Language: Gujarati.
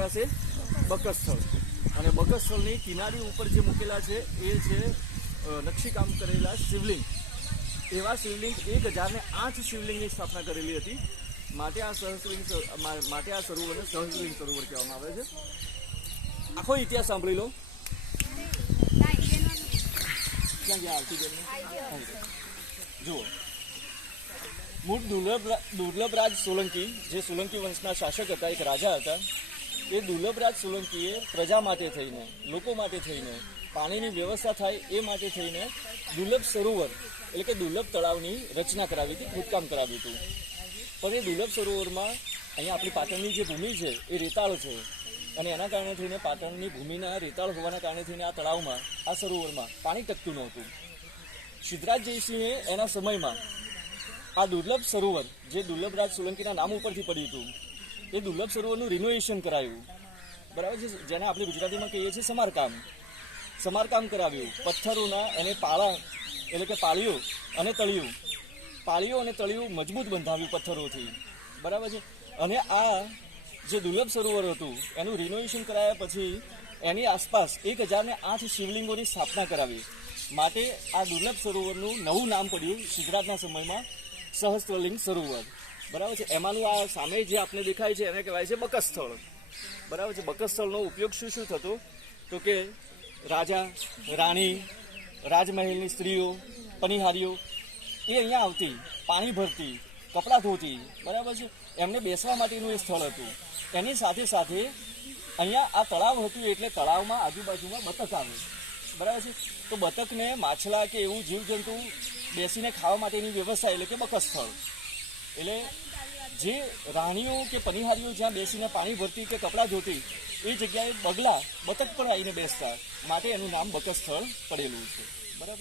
પાસે બકસ્થળ અને બકસ્થળની કિનારી ઉપર જે મૂકેલા છે, એ છે નકશીકામ કરેલા શિવલિંગ. એવા શિવલિંગ એક હજારને આઠ શિવલિંગની સ્થાપના કરેલી હતી. માટે આ સહસ્લિંગ માટે આ સરોવરને સહસ્લિંગ સરોવર કહેવામાં આવે છે. આખો ઇતિહાસ સાંભળી લો. ક્યાં ગયા આરતી બેનને? જુઓ. મૂળ દુર્લભ દુર્લભરાજ સોલંકી, જે સોલંકી વંશના શાસક હતા, એક રાજા હતા એ દુર્લભરાજ સોલંકીએ પ્રજા માટે થઈને, લોકો માટે થઈને, પાણીની વ્યવસ્થા થાય એ માટે થઈને દુર્લભ સરોવર, એટલે કે દુર્લભ તળાવની રચના કરાવી હતી, ખોદકામ કરાવ્યું હતું. પણ એ દુર્લભ સરોવરમાં અહીંયા આપણી પાટણની જે ભૂમિ છે, એ રેતાળ છે. અને એના કારણે થઈને પાટણની ભૂમિના રેતાળ હોવાના કારણે થઈને આ તળાવમાં, આ સરોવરમાં પાણી ટકતું નહોતું. સિદ્ધરાજ જયસિંહે એના સમયમાં આ દુર્લભ સરોવર, જે દુર્લભરાજ સોલંકીના નામ ઉપરથી પડ્યું હતું એ દુર્લભ સરોવરનું રિનોવેશન કરાયું. બરાબર છે? જેને આપણે ગુજરાતીમાં કહીએ છીએ સમારકામ. સમારકામ કરાવ્યું. પથ્થરોના એને પાળા, એટલે કે પાળીઓ અને તળિયું. પાળીઓ અને તળિયું મજબૂત બંધાવ્યું પથ્થરોથી. બરાબર છે? અને આ જે દુર્લભ સરોવર હતું, એનું રિનોવેશન કરાયા પછી એની આસપાસ એક હજારને આઠ શિવલિંગોની સ્થાપના કરાવી. માટે આ દુર્લભ સરોવરનું નવું નામ પડ્યું ગુજરાતના સમયમાં સહસ્ત્રલિંગ સરોવર. બરાબર છે? એમાંનું આ સામે જે આપને દેખાય છે, એને કહેવાય છે બકસ્થળ બરાબર છે? બકસ્થળનો ઉપયોગ શું શું થતો? તો કે રાજા, રાણી, રાજમહેલની સ્ત્રીઓ, પનિહારીઓ, એ અહીંયા આવતી, પાણી ભરતી, કપડાં ધોતી, બરાબર છે? એમને બેસવા માટેનું એ સ્થળ હતું. એની સાથે સાથે અહીંયા આ તળાવ હતું એટલે તળાવમાં આજુબાજુમાં બતક આવે. બરાબર છે? તો બતકને માછલા કે એવું જીવજંતુ બેસીને ખાવા માટેની વ્યવસ્થા એટલે કે બકસ્થળ એટલે જે રાણીઓ કે પનિહારીઓ જ્યાં બેસીને પાણી ભરતી કે કપડાં ધોતી, એ જગ્યાએ બગલા બતક પણ આવીને બેસતા. માટે એનું નામ બકસ્થળ પડેલું છે. બરાબર?